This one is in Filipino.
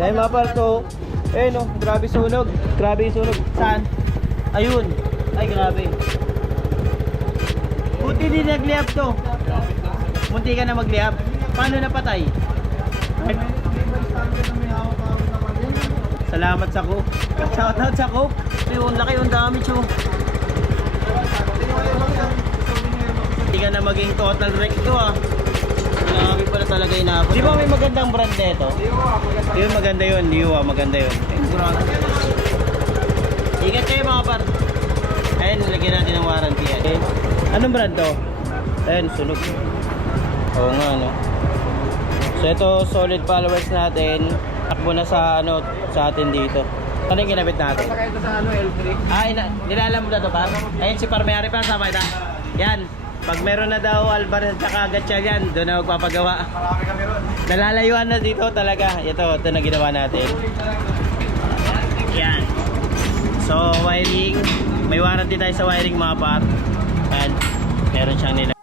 Dahil mga par to, eh no, grabe sunog. Grabe yung sunog. Saan? Ayun. Ay, grabe. Buti din nagliap to. Munti ka na magliap. Paano napatay? Salamat sa Coop. Shoutout sa Coop. Yung laki yung damage oh. Hindi ka na maging total wreck to ah. Grabe pala talaga inabot. Di ba may magandang brand nito? Yun maganda yun. Liwa maganda yun. Ingat kayo mga par. Ayun, nilagyan natin ng warranty yan. Okay. Anong brand to? Ayun, sunog. Oo nga no. So ito solid followers natin. Takbo na sa ano sa atin dito. Ano yung ginabit natin? Sakay ito sa ano, L3. Nilalam mo na to pa? Ayun si Parmayari pa, sama ita. Yan. Pag meron na daw Alvarez at Gatcha yan, doon na magpapagawa. Marami kami ron. Nalalayuan na dito talaga. Ito na ginawa natin. Yan. So wiring, may warranty tayo sa wiring mga par. And meron siyang nila.